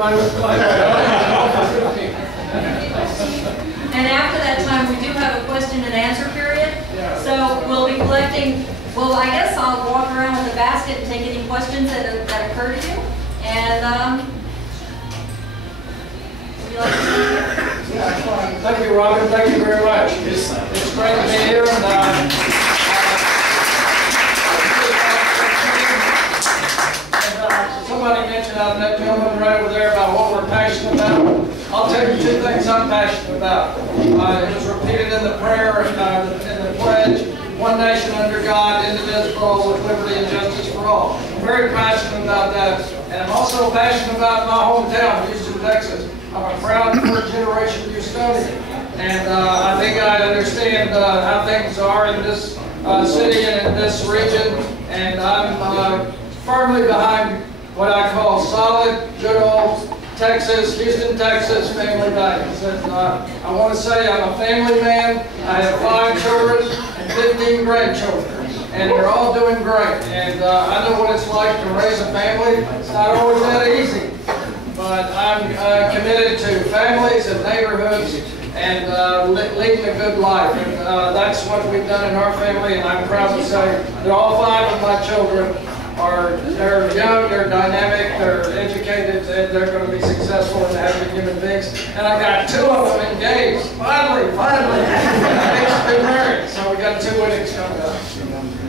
my And after that time, we do have a question and answer period. So we'll be collecting, well, I guess I'll walk around with a basket and take any questions that occur to you. And, would you like to see Yeah, thank you, Robin. Thank you very much. It's great to be here. And, somebody mentioned that gentleman right over there about what we're passionate about. I'll tell you two things I'm passionate about. It was repeated in the prayer, in the pledge, one nation under God, indivisible, with liberty and justice for all. I'm very passionate about that. And I'm also passionate about my hometown, Houston, Texas. I'm a proud first-generation Houstonian. And I think I understand how things are in this city and in this region. And I'm firmly behind what I call solid, good old Texas, Houston, Texas family values. And I want to say I'm a family man. I have 5 children and 15 grandchildren, and they're all doing great. And I know what it's like to raise a family. It's not always that easy, but I'm committed to families and neighborhoods and leading a good life. And that's what we've done in our family, and I'm proud to say that all 5 of my children they're young, they're dynamic, they're educated, and they're going to be successful in having human beings. And I've got 2 of them engaged. Finally. Engaged to be married. So we got 2 weddings coming up.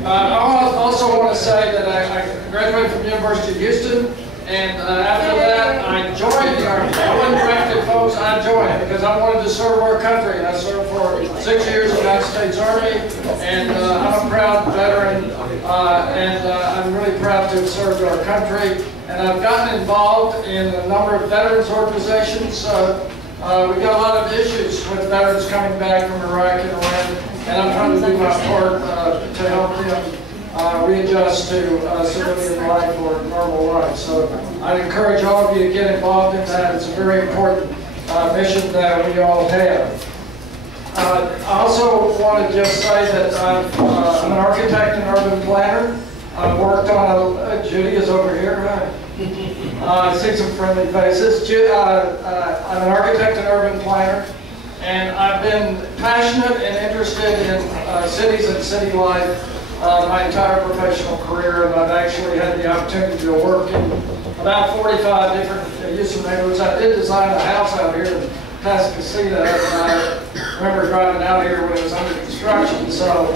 I also want to say that I graduated from the University of Houston, and after that I joined the Army. I wasn't drafted, folks. I joined because I wanted to serve our country. And I served for 6 years in the United States Army, and I'm a proud veteran, and I'm really proud to have served our country. And I've gotten involved in a number of veterans organizations. We've got a lot of issues with veterans coming back from Iraq and Iran, and I'm trying to do my part to help them readjust to civilian life or normal life. So I'd encourage all of you to get involved in that. It's a very important mission that we all have. I also want to just say that I'm an architect and urban planner. I've worked on Judy is over here. I see some friendly faces. I'm an architect and urban planner, and I've been passionate and interested in cities and city life my entire professional career, and I've actually had the opportunity to work in about 45 different Houston neighborhoods. I did design a house out here in Tascasita, and I remember driving out here when it was under construction. So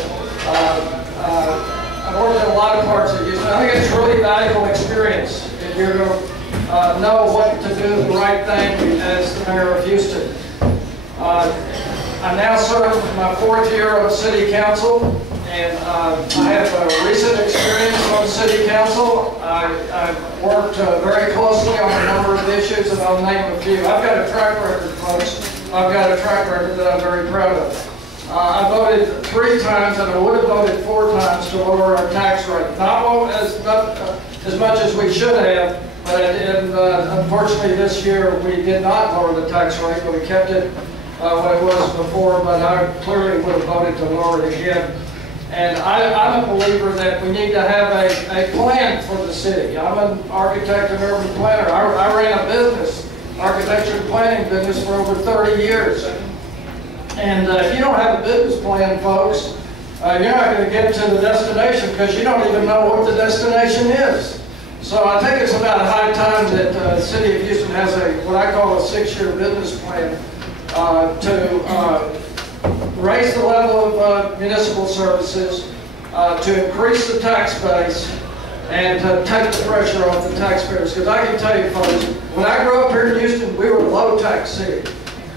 I've worked in a lot of parts of Houston. I think it's a really valuable experience if you're going to know what to do, the right thing as the mayor of Houston. I now serve my 4th year of city council, and I have a recent experience on city council. I've worked very closely on a number of issues, and I'll name a few. I've got a track record, folks. I've got a track record that I'm very proud of. I voted 3 times, and I would have voted 4 times to lower our tax rate. Not as much as we should have, but unfortunately this year we did not lower the tax rate, but we kept it what it was before, but I clearly would have voted to lower it again. And I'm a believer that we need to have a plan for the city. I'm an architect and urban planner. I ran a business, architecture and planning business, for over 30 years. And if you don't have a business plan, folks, you're not going to get to the destination because you don't even know what the destination is. So I think it's about high time that the city of Houston has what I call a 6-year business plan to raise the level of municipal services, to increase the tax base, and to take the pressure off the taxpayers. Because I can tell you, folks, when I grew up here in Houston, we were a low-tax city.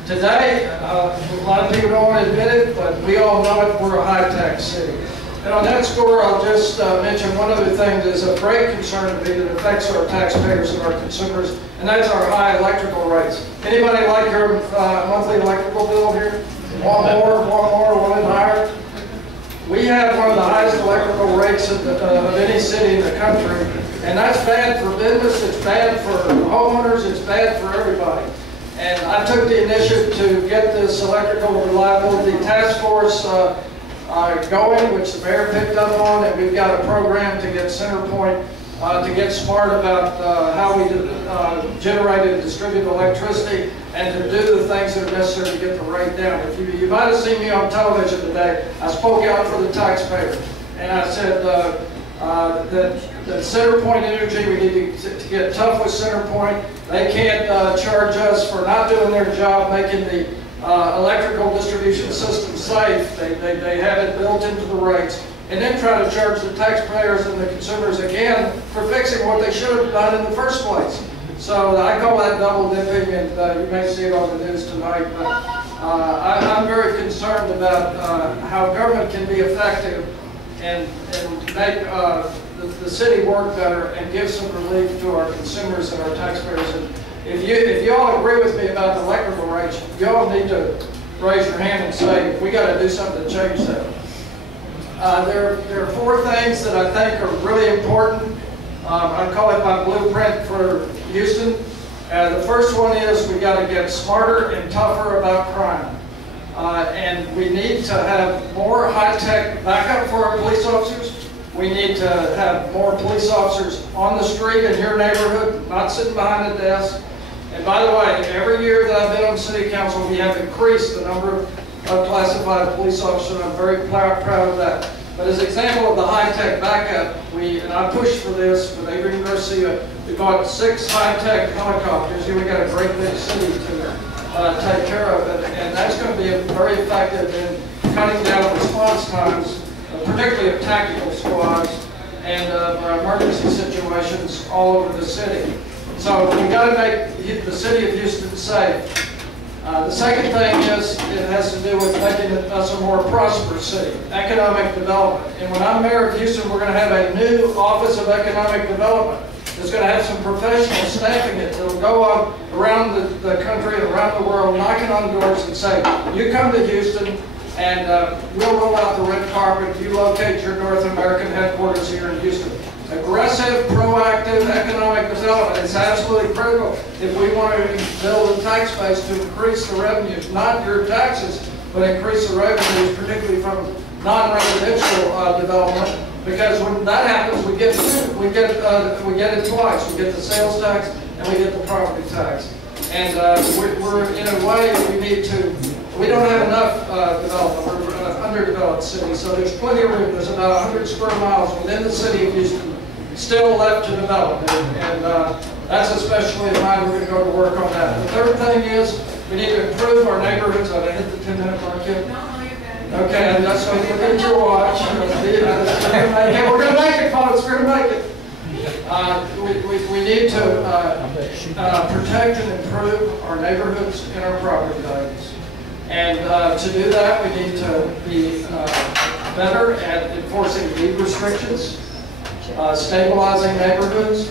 Today, a lot of people don't want to admit it, but we all know it, we're a high-tax city. And on that score, I'll just mention one other thing that is of great concern to me that affects our taxpayers and our consumers, and that's our high electrical rates. Anybody like your monthly electrical bill here? One more, one higher? We have one of the highest electrical rates of any city in the country, and that's bad for business, it's bad for homeowners, it's bad for everybody. And I took the initiative to get this electrical reliability task force going, which the mayor picked up on, and we've got a program to get CenterPoint to get smart about how we generate and distribute electricity, and to do the things that are necessary to get the rate down. If you might have seen me on television today, I spoke out for the taxpayer, and I said that CenterPoint Energy, we need to get tough with CenterPoint. They can't charge us for not doing their job, making the electrical distribution system safe. They have it built into the rates, and then try to charge the taxpayers and the consumers again for fixing what they should have done in the first place. So I call that double dipping, and you may see it on the news tonight. But I'm very concerned about how government can be effective and make the city work better and give some relief to our consumers and our taxpayers. And if you all agree with me about the electrical rates, you all need to raise your hand and say, we got to do something to change that. There are 4 things that I think are really important. I call it my blueprint for Houston. The first one is we got to get smarter and tougher about crime. And we need to have more high-tech backup for our police officers. We need to have more police officers on the street in your neighborhood, not sitting behind a desk. And by the way, every year that I've been on city council, we have increased the number of classified police officers, and I'm very proud of that. But as an example of the high-tech backup, and I pushed for this with Adrian Garcia, we bought 6 high-tech helicopters. Here we got a great big city to take care of it, and that's going to be very effective in cutting down response times, particularly of tactical squads and emergency situations all over the city. So we got to make the city of Houston safe. The second thing is it has to do with making us a more prosperous city, economic development. And when I'm mayor of Houston, we're going to have a new Office of Economic Development. It's going to have some professionals staffing it. It'll go on around the country and around the world, knocking on doors and saying, you come to Houston and we'll roll out the red carpet. You locate your North American headquarters here in Houston. Aggressive, proactive economic development is absolutely critical if we want to build a tax base to increase the revenues, not your taxes, but increase the revenues, particularly from non-residential development. Because when that happens, we get it twice. We get the sales tax and we get the property tax. And we're in a way we don't have enough development. We're an underdeveloped city, so there's plenty of room. There's about 100 square miles within the city of Houston still left to develop, and that's especially in mind. We're going to go to work on that. The third thing is we need to improve our neighborhoods. I hit the 10-minute mark yet? Okay, that's why you look at your watch. We're going to make it, folks. We're going to make it. We need to protect and improve our neighborhoods and our property values. And to do that, we need to be better at enforcing deed restrictions, stabilizing neighborhoods,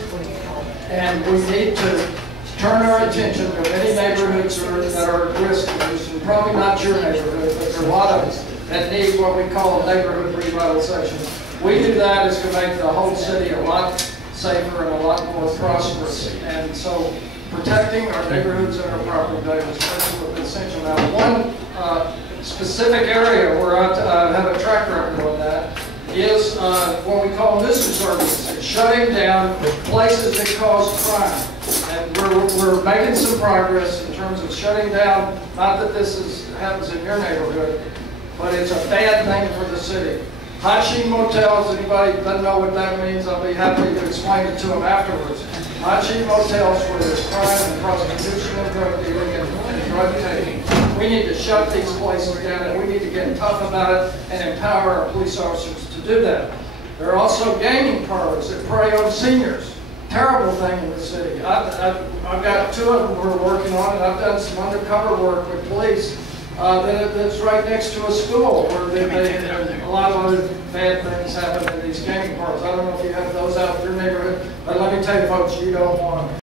and we need to turn our attention to any neighborhoods that are at risk of Houston. Probably not your neighborhood, but there are a lot of us that need what we call a neighborhood revitalization. We do that is to make the whole city a lot safer and a lot more prosperous. And so protecting our neighborhoods and our property values is absolutely essential. Now, one specific area where I have a track record on that is what we call nuisance ordinances, shutting down places that cause crime. And we're making some progress in terms of shutting down, not that this happens in your neighborhood, but it's a bad thing for the city. Hot sheet motels, anybody doesn't know what that means, I'll be happy to explain it to them afterwards. Hot sheet motels where there's crime and prostitution and drug dealing and drug taking. We need to shut these places down, and we need to get tough about it and empower our police officers to do that. There are also gaming parlors that prey on seniors. Terrible thing in the city. I've got 2 of them we're working on, and I've done some undercover work with police that's right next to a school where a lot of other bad things happen in these gaming parlors. I don't know if you have those out in your neighborhood, but let me tell you folks, you don't want them.